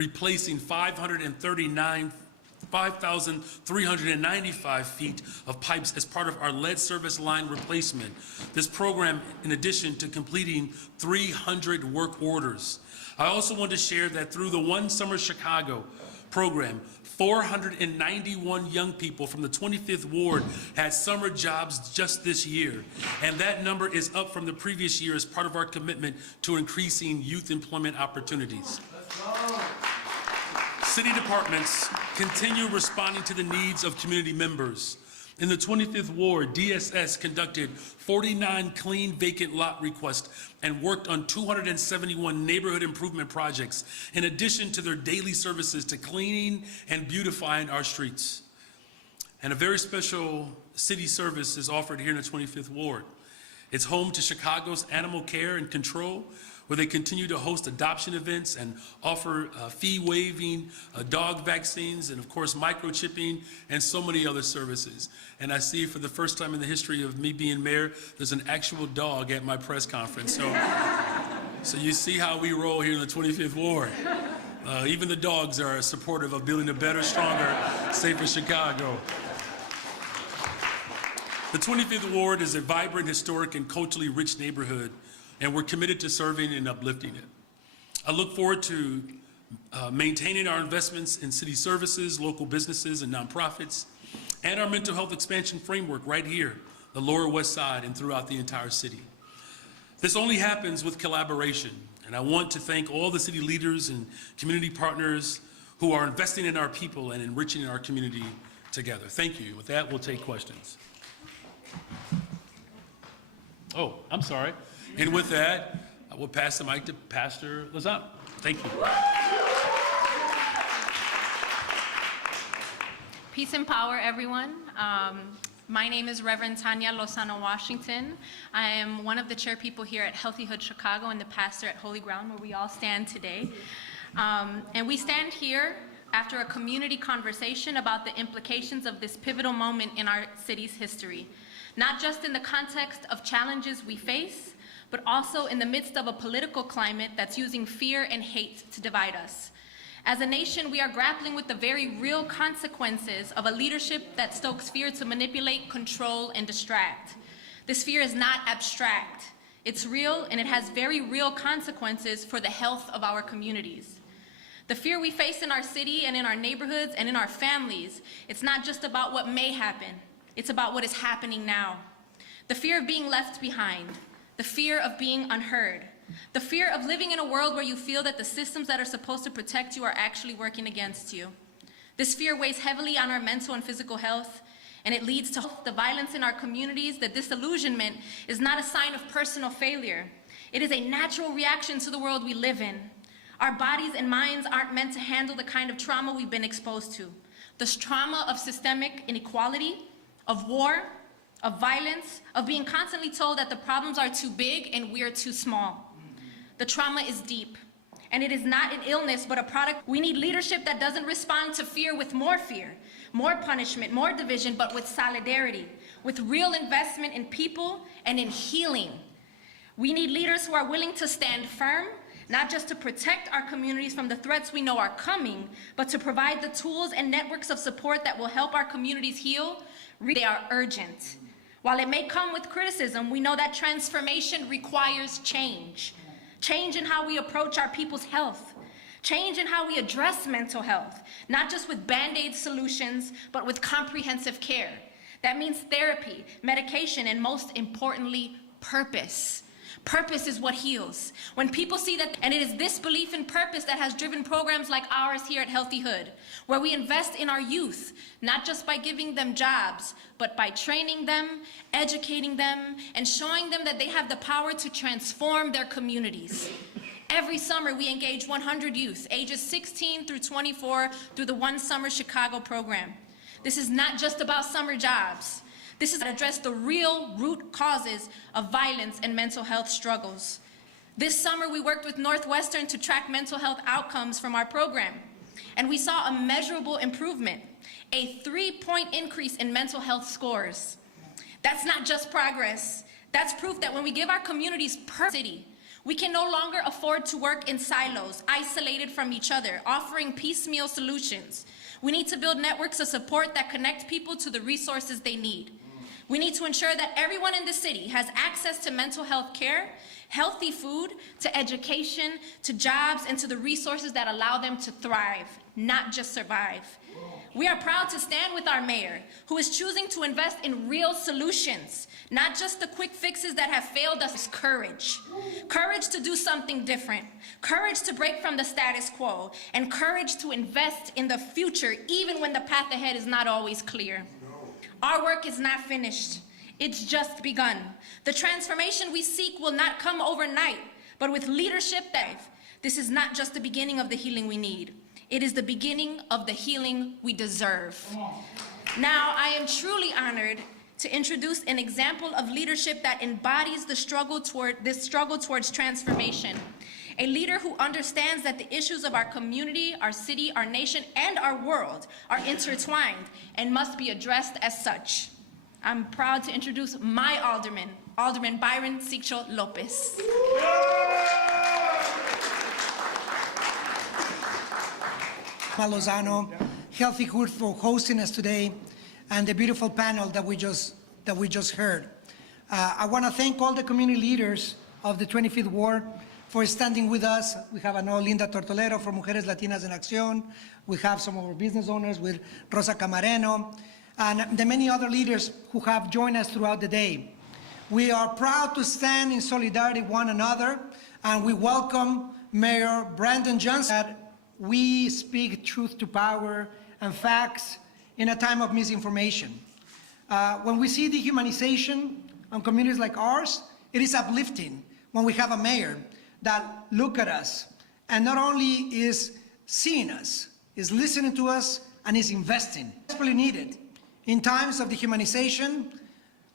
replacing 5,395 feet of pipes as part of our lead service line replacement. This program, in addition to completing 300 work orders. I also want to share that through the One Summer Chicago program, 491 young people from the 25th Ward had summer jobs just this year. And that number is up from the previous year as part of our commitment to increasing youth employment opportunities. City departments continue responding to the needs of community members. In the 25th Ward, DSS conducted 49 clean vacant lot requests and worked on 271 neighborhood improvement projects, in addition to their daily services to cleaning and beautifying our streets. And a very special city service is offered here in the 25th Ward. It's home to Chicago's Animal Care and Control, where they continue to host adoption events and offer fee-waiving dog vaccines and, of course, microchipping and so many other services. And I see for the first time in the history of me being mayor, there's an actual dog at my press conference. So you see how we roll here in the 25th Ward. Even the dogs are supportive of building a better, stronger, safer Chicago. The 25th Ward is a vibrant, historic, and culturally rich neighborhood, and we're committed to serving and uplifting it. I look forward to maintaining our investments in city services, local businesses, and nonprofits, and our mental health expansion framework right here, the Lower West Side and throughout the entire city. This only happens with collaboration, and I want to thank all the city leaders and community partners who are investing in our people and enriching our community together. Thank you. With that, we'll take questions. Oh, I'm sorry. And with that, I will pass the mic to Pastor Lozano. Thank you. Peace and power, everyone. My name is Reverend Tanya Lozano Washington. I am one of the chair people here at Healthy Hood Chicago and the pastor at Holy Ground, where we all stand today. And we stand here after a community conversation about the implications of this pivotal moment in our city's history, not just in the context of challenges we face, but also in the midst of a political climate that's using fear and hate to divide us. As a nation, we are grappling with the very real consequences of a leadership that stokes fear to manipulate, control, and distract. This fear is not abstract. It's real, and it has very real consequences for the health of our communities. The fear we face in our city and in our neighborhoods and in our families, it's not just about what may happen. It's about what is happening now. The fear of being left behind, the fear of being unheard, the fear of living in a world where you feel that the systems that are supposed to protect you are actually working against you. This fear weighs heavily on our mental and physical health, and it leads to the violence in our communities. The disillusionment is not a sign of personal failure. It is a natural reaction to the world we live in. Our bodies and minds aren't meant to handle the kind of trauma we've been exposed to. This trauma of systemic inequality, of war, of violence, of being constantly told that the problems are too big and we're too small. The trauma is deep, and it is not an illness, but a product. We need leadership that doesn't respond to fear, more punishment, more division, but with solidarity, with real investment in people and in healing. We need leaders who are willing to stand firm, not just to protect our communities from the threats we know are coming, but to provide the tools and networks of support that will help our communities heal. They are urgent. While it may come with criticism, we know that transformation requires change. Change in how we approach our people's health. Change in how we address mental health, not just with Band-Aid solutions, but with comprehensive care. That means therapy, medication, and most importantly, purpose. Purpose is what heals. When people see that, and it is this belief in purpose that has driven programs like ours here at Healthy Hood, where we invest in our youth, not just by giving them jobs, but by training them, educating them, and showing them that they have the power to transform their communities. Every summer, we engage 100 youth, ages 16 through 24, through the One Summer Chicago program. This is not just about summer jobs. This is to address the real root causes of violence and mental health struggles. This summer, we worked with Northwestern to track mental health outcomes from our program, and we saw a measurable improvement, a 3-point increase in mental health scores. That's not just progress. That's proof that when we give our communities city, We can no longer afford to work in silos, isolated from each other, offering piecemeal solutions. We need to build networks of support that connect people to the resources they need. We need to ensure that everyone in the city has access to mental health care, healthy food, to education, to jobs, and to the resources that allow them to thrive, not just survive. We are proud to stand with our mayor, who is choosing to invest in real solutions, not just the quick fixes that have failed us. Courage. Courage to do something different. Courage to break from the status quo. And courage to invest in the future, even when the path ahead is not always clear. Our work is not finished. It's just begun. The transformation we seek will not come overnight, but with leadership this is not just the beginning of the healing we need. It is the beginning of the healing we deserve. Now, I am truly honored to introduce an example of leadership that embodies the struggle towards transformation. A leader who understands that the issues of our community, our city, our nation, and our world are intertwined and must be addressed as such. I'm proud to introduce my alderman, Alderman Byron Siccho Lopez. Lozano, Healthy Hood, for hosting us today, and the beautiful panel that we just heard. I want to thank all the community leaders of the 25th Ward for standing with us. We have Linda Tortolero from Mujeres, Latinas, and Accion. We have some of our business owners with Rosa Camareno, and the many other leaders who have joined us throughout the day. We are proud to stand in solidarity with one another, and we welcome Mayor Brandon Johnson. We speak truth to power and facts in a time of misinformation. When we see dehumanization on communities like ours, it is uplifting when we have a mayor that looks at us and not only is seeing us, is listening to us, and is investing. It's desperately needed in times of dehumanization,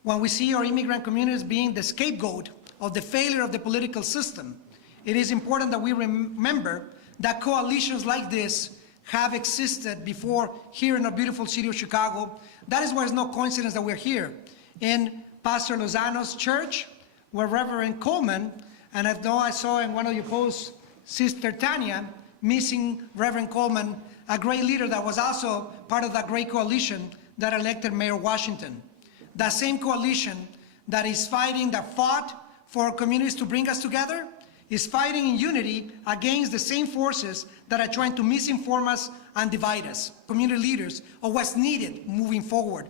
when we see our immigrant communities being the scapegoat of the failure of the political system. It is important that we remember that coalitions like this have existed before here in our beautiful city of Chicago. That is why it's no coincidence that we're here in Pastor Lozano's church, where Reverend Coleman, and I saw in one of your posts, Sister Tanya, missing Reverend Coleman, a great leader that was also part of that great coalition that elected Mayor Washington. That same coalition that is fighting, that fought for communities to bring us together, is fighting in unity against the same forces that are trying to misinform us and divide us. Community leaders are what's needed moving forward.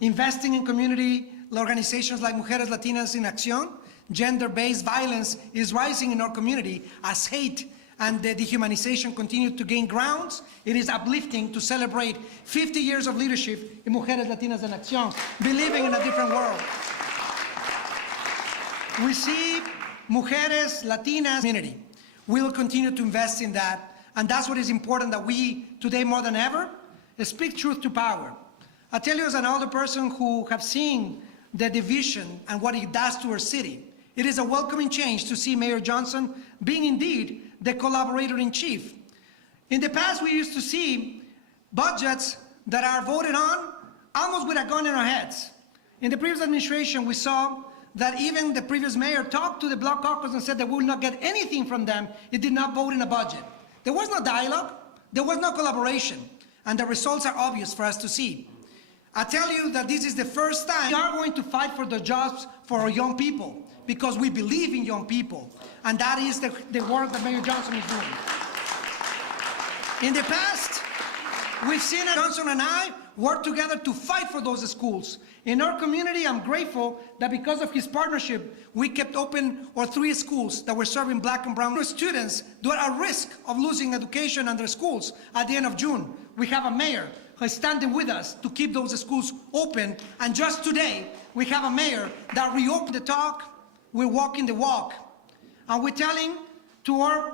Investing in community organizations like Mujeres, Latinas in Accion, gender-based violence is rising in our community as hate and the dehumanization continue to gain grounds. It is uplifting to celebrate 50 years of leadership in Mujeres, Latinas en Accion, believing in a different world. We see Mujeres, Latinas community. We will continue to invest in that, and that's what is important, that we, today more than ever, speak truth to power. I tell you, as an older person who have seen the division and what it does to our city, it is a welcoming change to see Mayor Johnson being indeed the collaborator-in-chief. In the past, we used to see budgets that are voted on almost with a gun in our heads. In the previous administration, we saw that even the previous mayor talked to the Bloc Caucus and said that we will not get anything from them. It did not vote in a budget. There was no dialogue. There was no collaboration. And the results are obvious for us to see. I tell you that this is the first time we are going to fight for the jobs for our young people, because we believe in young people. And that is the work that Mayor Johnson is doing. In the past, we've seen Johnson and I work together to fight for those schools. In our community, I'm grateful that because of his partnership, we kept open our 3 schools that were serving black and brown students who are at risk of losing education in their schools at the end of June. We have a mayor who is standing with us to keep those schools open. And just today, we have a mayor that reopened the talk, we're walking the walk. And we're telling to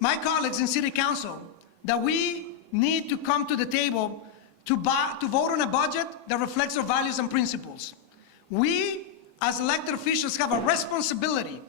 my colleagues in City Council that we need to come to the table to vote on a budget that reflects our values and principles. We, as elected officials, have a responsibility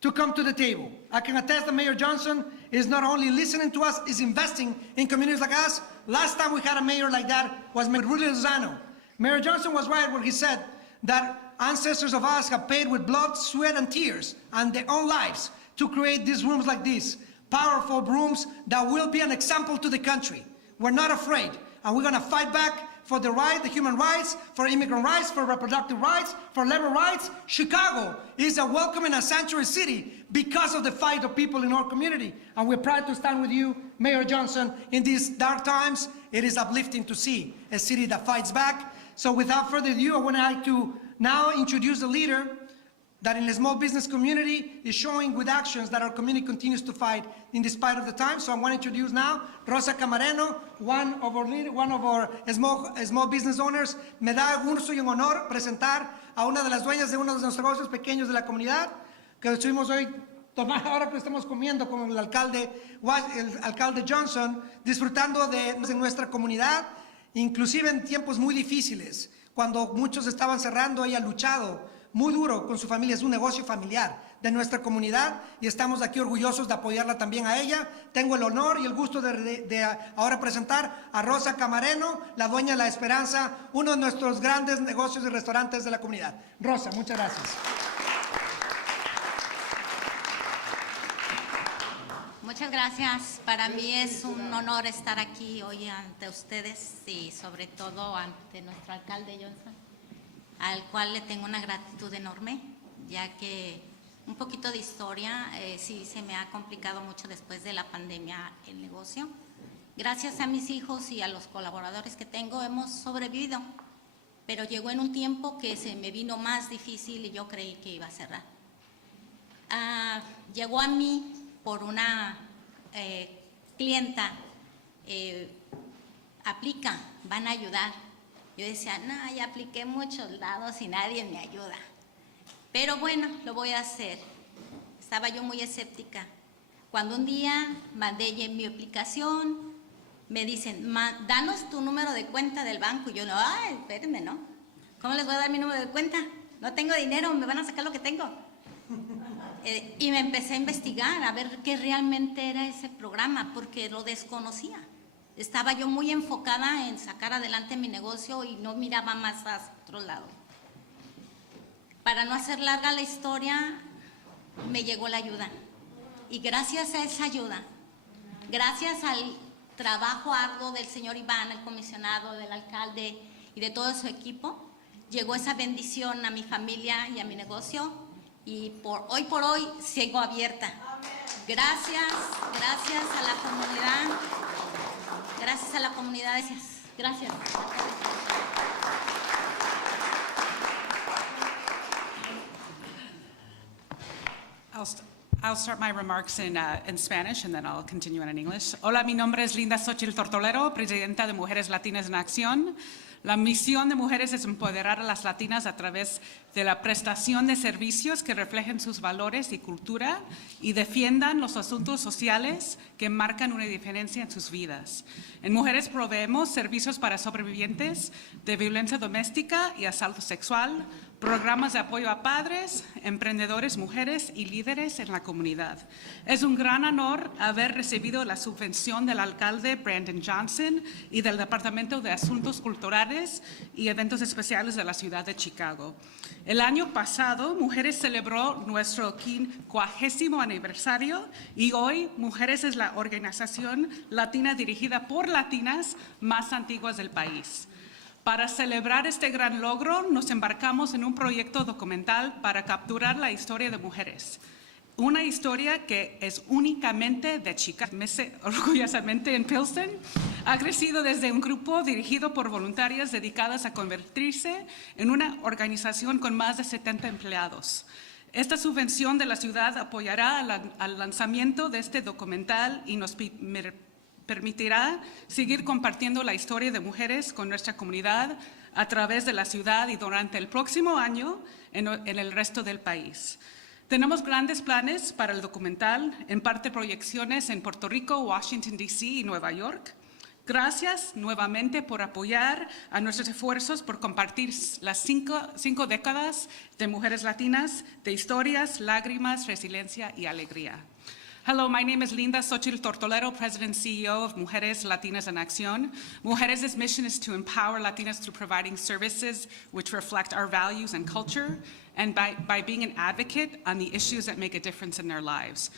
to come to the table. I can attest that Mayor Johnson is not only listening to us, is investing in communities like us. Last time we had a mayor like that was Mayor Rudy Lozano. Mayor Johnson was right when he said that ancestors of us have paid with blood, sweat, and tears and their own lives to create these rooms like this, powerful rooms that will be an example to the country. We're not afraid, and we're going to fight back for the right, the human rights, for immigrant rights, for reproductive rights, for labor rights. Chicago is a welcoming and sanctuary city because of the fight of people in our community. And we're proud to stand with you, Mayor Johnson, in these dark times. It is uplifting to see a city that fights back. So without further ado, I would like to now introduce a leader that in the small business community is showing with actions that our community continues to fight in despite of the time. So I want to introduce now Rosa Camareno, one of our small business owners. Me da gusto y un honor presentar a una de las dueñas de uno de los negocios pequeños de la comunidad, que estuvimos hoy tomando, ahora que estamos comiendo con el alcalde Johnson, disfrutando de nuestra comunidad, inclusive en tiempos muy difíciles, cuando muchos estaban cerrando. Ella ha luchado muy duro con su familia, es un negocio familiar de nuestra comunidad y estamos aquí orgullosos de apoyarla también a ella. Tengo el honor y el gusto de ahora presentar a Rosa Camareno, la dueña de La Esperanza, uno de nuestros grandes negocios y restaurantes de la comunidad. Rosa, muchas gracias. Muchas gracias. Para mí es un honor estar aquí hoy ante ustedes y sobre todo ante nuestro alcalde Johnson, al cual le tengo una gratitud enorme, ya que un poquito de historia, sí se me ha complicado mucho después de la pandemia el negocio. Gracias a mis hijos y a los colaboradores que tengo hemos sobrevivido, pero llegó en un tiempo que se me vino más difícil y yo creí que iba a cerrar. Llegó a mí por una clienta, aplica, van a ayudar. Yo decía, no, ya apliqué en muchos lados y nadie me ayuda. Pero bueno, lo voy a hacer. Estaba yo muy escéptica. Cuando un día mandé mi aplicación, me dicen, danos tu número de cuenta del banco. Y yo, no, ay, espérenme, ¿no? ¿Cómo les voy a dar mi número de cuenta? No tengo dinero, me van a sacar lo que tengo. Y me empecé a investigar, a ver qué realmente era ese programa, porque lo desconocía. Estaba yo muy enfocada en sacar adelante mi negocio y no miraba más a otro lado. Para no hacer larga la historia, me llegó la ayuda. Y gracias a esa ayuda, gracias al trabajo arduo del señor Iván, el comisionado, del alcalde y de todo su equipo, llegó esa bendición a mi familia y a mi negocio y hoy por hoy sigo abierta. Gracias a la comunidad. Gracias a la comunidad, gracias. I'll start my remarks in Spanish and then I'll continue in English. Hola, mi nombre es Linda Xochitl Tortolero, presidenta de Mujeres Latinas en Acción. La misión de Mujeres es empoderar a las latinas a través de la prestación de servicios que reflejen sus valores y cultura y defiendan los asuntos sociales que marcan una diferencia en sus vidas. En Mujeres proveemos servicios para sobrevivientes de violencia doméstica y asalto sexual, programas de apoyo a padres, emprendedores, mujeres y líderes en la comunidad. Es un gran honor haber recibido la subvención del alcalde Brandon Johnson y del Departamento de Asuntos Culturales y Eventos Especiales de la ciudad de Chicago. El año pasado, Mujeres celebró nuestro 50º aniversario y hoy Mujeres es la organización latina dirigida por latinas más antigua del país. Para celebrar este gran logro, nos embarcamos en un proyecto documental para capturar la historia de mujeres. Una historia que es únicamente de Chicago, orgullosamente en Pilsen. Ha crecido desde un grupo dirigido por voluntarias dedicadas a convertirse en una organización con más de 70 empleados. Esta subvención de la ciudad apoyará al lanzamiento de este documental y nos permitirá seguir compartiendo la historia de mujeres con nuestra comunidad a través de la ciudad y durante el próximo año en el resto del país. Tenemos grandes planes para el documental, en parte proyecciones en Puerto Rico, Washington, D.C. y Nueva York. Gracias nuevamente por apoyar a nuestros esfuerzos por compartir las cinco décadas de mujeres latinas, de historias, lágrimas, resiliencia y alegría. Hello, my name is Linda Xochitl Tortolero, President and CEO of Mujeres, Latinas, and Accion. Mujeres' mission is to empower Latinas through providing services which reflect our values and culture, and by being an advocate on the issues that make a difference in their lives.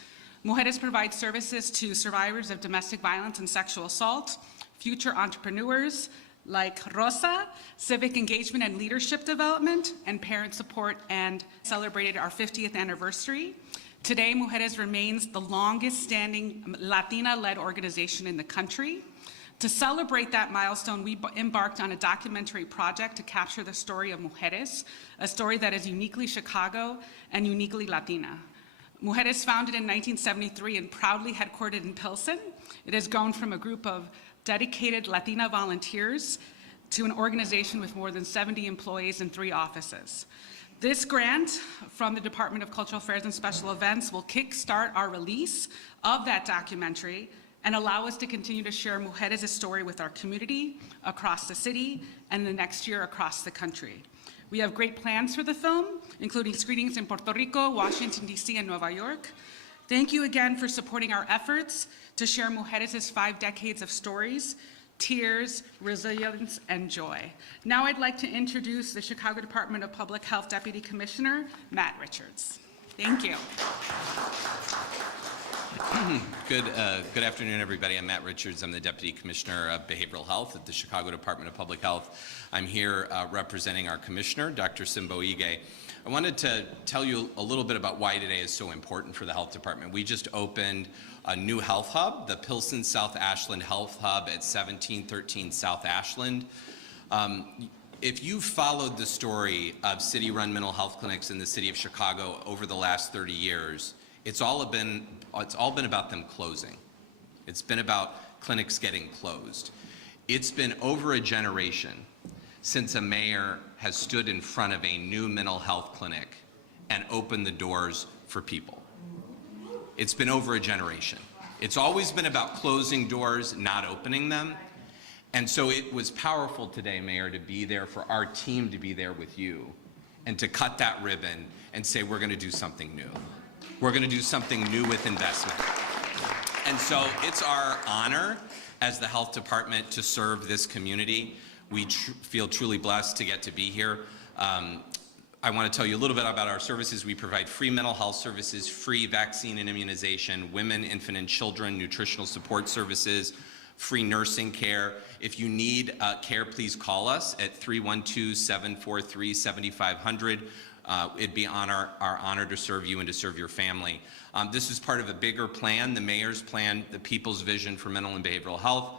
Mujeres provides services to survivors of domestic violence and sexual assault, future entrepreneurs like Rosa, civic engagement and leadership development, and parent support, and celebrated our 50th anniversary. Today, Mujeres remains the longest-standing Latina-led organization in the country. To celebrate that milestone, we embarked on a documentary project to capture the story of Mujeres, a story that is uniquely Chicago and uniquely Latina. Mujeres, founded in 1973 and proudly headquartered in Pilsen, it has grown from a group of dedicated Latina volunteers to an organization with more than 70 employees in 3 offices. This grant from the Department of Cultural Affairs and Special Events will kickstart our release of that documentary and allow us to continue to share Mujeres' story with our community across the city and the next year across the country. We have great plans for the film, including screenings in Puerto Rico, Washington, D.C., and Nueva York. Thank you again for supporting our efforts to share Mujeres' 5 decades of stories, tears, resilience, and joy. Now I'd like to introduce the Chicago Department of Public Health Deputy Commissioner, Matt Richards. Thank you. Good afternoon, everybody. I'm Matt Richards. I'm the Deputy Commissioner of Behavioral Health at the Chicago Department of Public Health. I'm here representing our Commissioner, Dr. Simbo Ige. I wanted to tell you a little bit about why today is so important for the Health Department. We just opened a new health hub, the Pilsen South Ashland Health Hub at 1713 South Ashland. If you've followed the story of city-run mental health clinics in the city of Chicago over the last 30 years, it's all been about them closing. It's been about clinics getting closed. It's been over a generation since a mayor has stood in front of a new mental health clinic and opened the doors for people. It's been over a generation. It's always been about closing doors, not opening them. And so it was powerful today, Mayor, to be there, for our team to be there with you and to cut that ribbon and say, we're gonna do something new. We're gonna do something new with investment. And so it's our honor as the Health Department to serve this community. We feel truly blessed to get to be here. I want to tell you a little bit about our services. We provide free mental health services, free vaccine and immunization, women, infant, and children, nutritional support services, free nursing care. If you need care, please call us at 312-743-7500. It'd be our honor to serve you and to serve your family. This is part of a bigger plan, the mayor's plan, the people's vision for mental and behavioral health.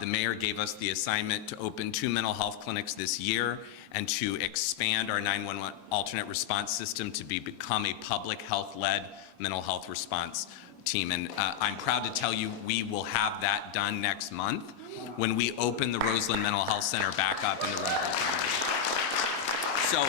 The mayor gave us the assignment to open 2 mental health clinics this year and to expand our 911 alternate response system to become a public health-led mental health response team. And I'm proud to tell you we will have that done next month when we open the Roseland Mental Health Center back up in the Roseland. So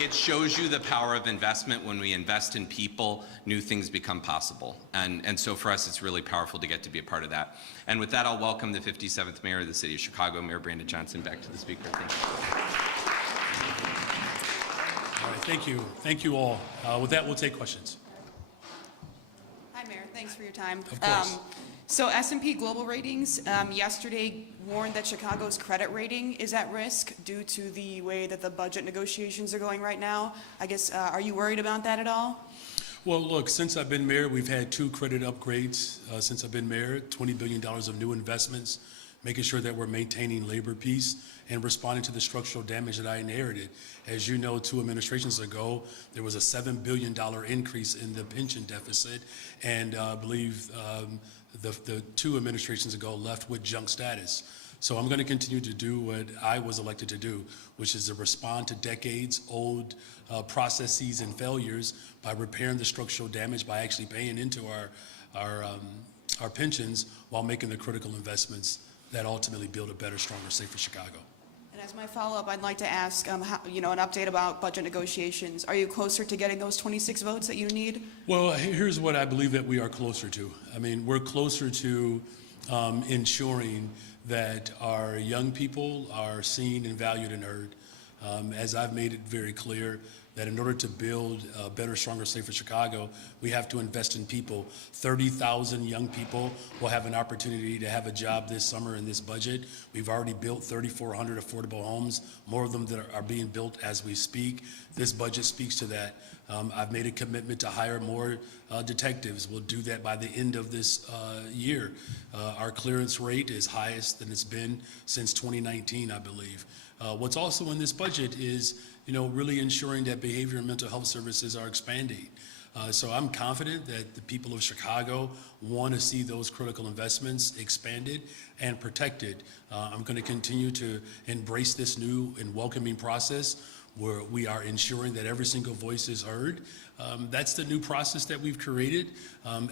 it shows you the power of investment. When we invest in people, new things become possible. And so for us, it's really powerful to get to be a part of that. And with that, I'll welcome the 57th Mayor of the City of Chicago, Mayor Brandon Johnson, back to the speaker. Thank you. All right, thank you. Thank you all. With that, we'll take questions. Hi, Mayor. Thanks for your time. Of course. So S&P Global Ratings yesterday warned that Chicago's credit rating is at risk due to the way that the budget negotiations are going right now. I guess, are you worried about that at all? Well, look, since I've been mayor, we've had 2 credit upgrades since I've been mayor, $20 billion of new investments, making sure that we're maintaining labor peace and responding to the structural damage that I inherited. As you know, 2 administrations ago, there was a $7 billion increase in the pension deficit, and I believe the 2 administrations ago left with junk status. So I'm going to continue to do what I was elected to do, which is to respond to decades-old processes and failures by repairing the structural damage, by actually paying into our pensions while making the critical investments that ultimately build a better, stronger, safer Chicago. And as my follow-up, I'd like to ask, an update about budget negotiations. Are you closer to getting those 26 votes that you need? Well, here's what I believe that we are closer to. I mean, we're closer to ensuring that our young people are seen and valued and heard. As I've made it very clear, that in order to build a better, stronger, safer Chicago, we have to invest in people. 30,000 young people will have an opportunity to have a job this summer in this budget. We've already built 3,400 affordable homes, more of them that are being built as we speak. This budget speaks to that. I've made a commitment to hire more detectives. We'll do that by the end of this year. Our clearance rate is highest than it's been since 2019, I believe. What's also in this budget is, really ensuring that behavior and mental health services are expanding. So I'm confident that the people of Chicago want to see those critical investments expanded and protected. I'm going to continue to embrace this new and welcoming process where we are ensuring that every single voice is heard. That's the new process that we've created.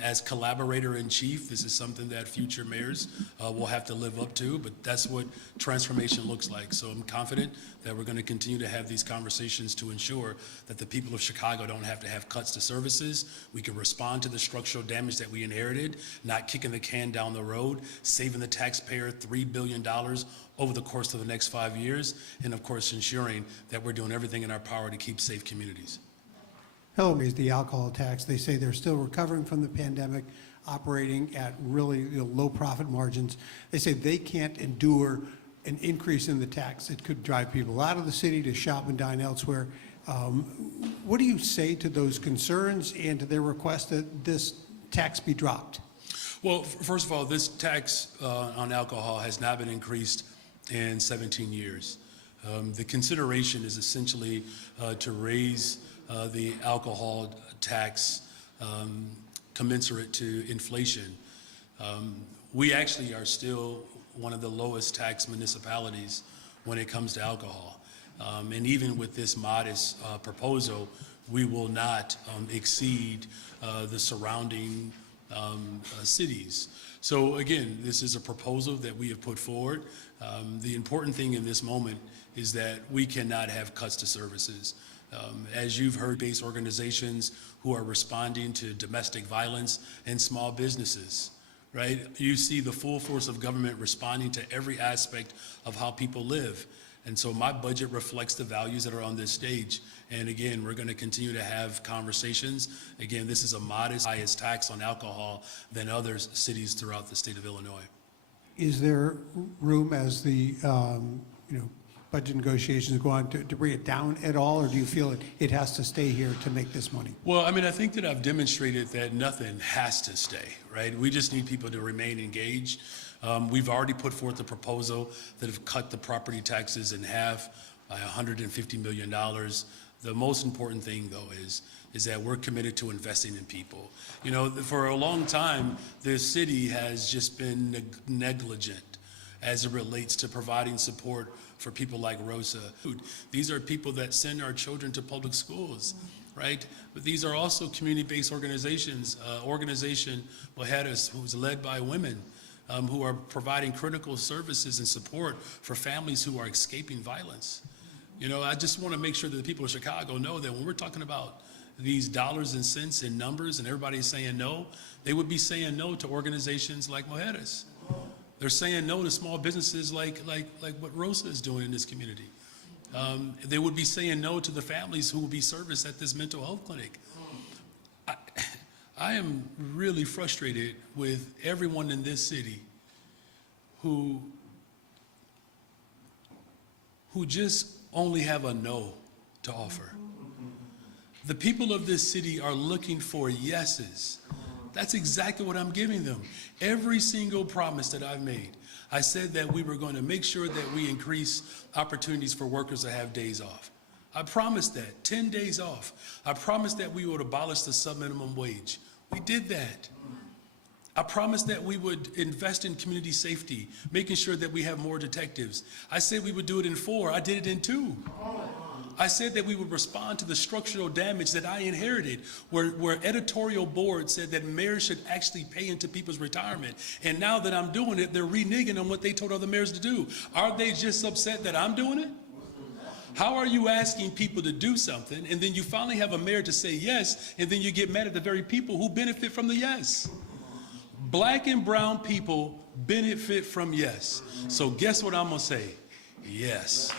As collaborator-in-chief, this is something that future mayors will have to live up to, but that's what transformation looks like. So I'm confident that we're going to continue to have these conversations to ensure that the people of Chicago don't have to have cuts to services. We can respond to the structural damage that we inherited, not kicking the can down the road, saving the taxpayer $3 billion over the course of the next 5 years, and of course ensuring that we're doing everything in our power to keep safe communities. Hello, is the alcohol tax. They say they're still recovering from the pandemic, operating at really low profit margins. They say they can't endure an increase in the tax. It could drive people out of the city to shop and dine elsewhere. What do you say to those concerns and to their request that this tax be dropped? Well, first of all, this tax on alcohol has not been increased in 17 years. The consideration is essentially to raise the alcohol tax commensurate to inflation. We actually are still one of the lowest tax municipalities when it comes to alcohol. And even with this modest proposal, we will not exceed the surrounding cities. So again, this is a proposal that we have put forward. The important thing in this moment is that we cannot have cuts to services. As you've heard, base organizations who are responding to domestic violence and small businesses, right? You see the full force of government responding to every aspect of how people live. And so my budget reflects the values that are on this stage. And again, we're going to continue to have conversations. Again, this is a modest, highest tax on alcohol than other cities throughout the state of Illinois. Is there room as the budget negotiations go on to bring it down at all, or do you feel it has to stay here to make this money? Well, I think that I've demonstrated that nothing has to stay, right? We just need people to remain engaged. We've already put forth a proposal that have cut the property taxes in half by $150 million. The most important thing, though, is that we're committed to investing in people. For a long time, this city has just been negligent as it relates to providing support for people like Rosa. These are people that send our children to public schools, right? But these are also community-based organizations. Organization Mujeres, who's led by women, who are providing critical services and support for families who are escaping violence. I just want to make sure that the people of Chicago know that when we're talking about these dollars and cents and numbers and everybody's saying no, they would be saying no to organizations like Mujeres. They're saying no to small businesses like what Rosa is doing in this community. They would be saying no to the families who will be serviced at this mental health clinic. I am really frustrated with everyone in this city who just only have a no to offer. The people of this city are looking for yeses. That's exactly what I'm giving them. Every single promise that I've made, I said that we were going to make sure that we increase opportunities for workers to have days off. I promised that, 10 days off. I promised that we would abolish the sub-minimum wage. We did that. I promised that we would invest in community safety, making sure that we have more detectives. I said we would do it in 4, I did it in 2. I said that we would respond to the structural damage that I inherited, where editorial boards said that mayors should actually pay into people's retirement. And now that I'm doing it, they're reneging on what they told other mayors to do. Are they just upset that I'm doing it? How are you asking people to do something, and then you finally have a mayor to say yes, and then you get mad at the very people who benefit from the yes? Black and brown people benefit from yes. So guess what I'm gonna say? Yes.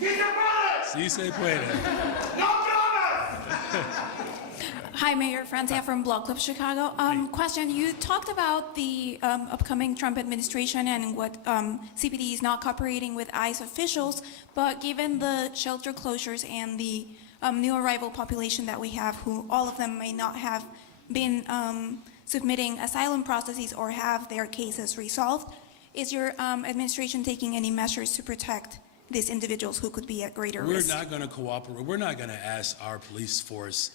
Sí se puede. Hi, Mayor Francia from Blog Club Chicago. Question, you talked about the upcoming Trump administration and what CPD is not cooperating with ICE officials, but given the shelter closures and the new arrival population that we have, who all of them may not have been submitting asylum processes or have their cases resolved, is your administration taking any measures to protect these individuals who could be at greater We're risk? not going to cooperate. We're not going to ask our police force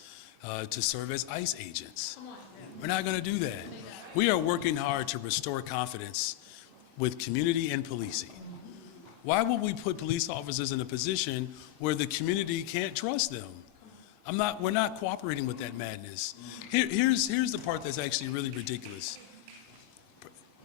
to serve as ICE agents. We're not going to do that. We are working hard to restore confidence with community and policing. Why would we put police officers in a position where the community can't trust them? We're not cooperating with that madness. Here's the part that's actually really ridiculous.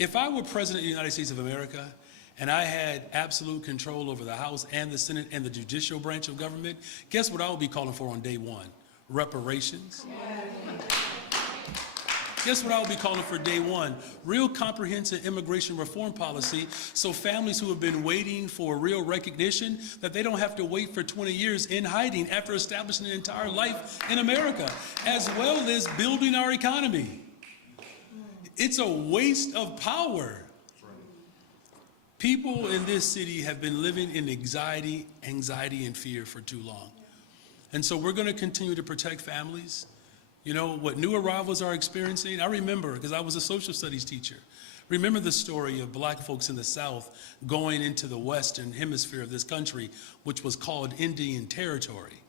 If I were President of the United States of America and I had absolute control over the House and the Senate and the judicial branch of government, guess what I would be calling for on day one? Reparations. Guess what I would be calling for day one? Real comprehensive immigration reform policy so families who have been waiting for real recognition, that they don't have to wait for 20 years in hiding after establishing an entire life in America, as well as building our economy. It's a waste of power. People in this city have been living in anxiety, and fear for too long. And so we're going to continue to protect families. You know, what new arrivals are experiencing, I remember, because I was a social studies teacher, remember the story of black folks in the South going into the Western hemisphere of this country, which was called Indian Territory.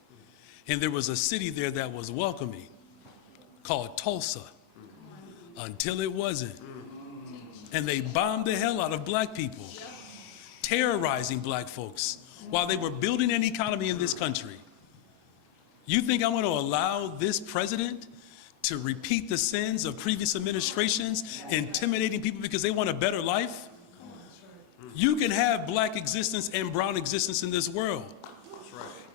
And there was a city there that was welcoming, called Tulsa, until it wasn't. And they bombed the hell out of black people, terrorizing black folks while they were building an economy in this country. You think I'm going to allow this president to repeat the sins of previous administrations, intimidating people because they want a better life? You can have black existence and brown existence in this world.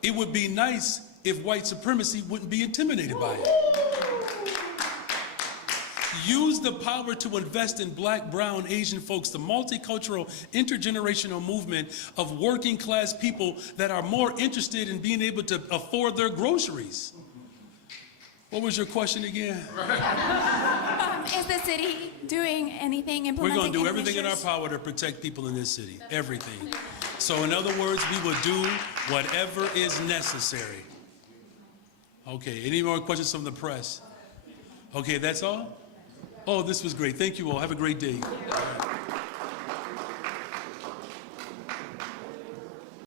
It would be nice if white supremacy wouldn't be intimidated by it. Use the power to invest in black, brown, Asian folks, the multicultural, intergenerational movement of working class people that are more interested in being able to afford their groceries. What was your question again? Is the city doing anything, We're implementing going to do any everything in our measures? power to protect people in this city, everything. So in other words, we will do whatever is necessary. Okay, any more questions from the press? Okay, that's all? Oh, this was great. Thank you all. Have a great day.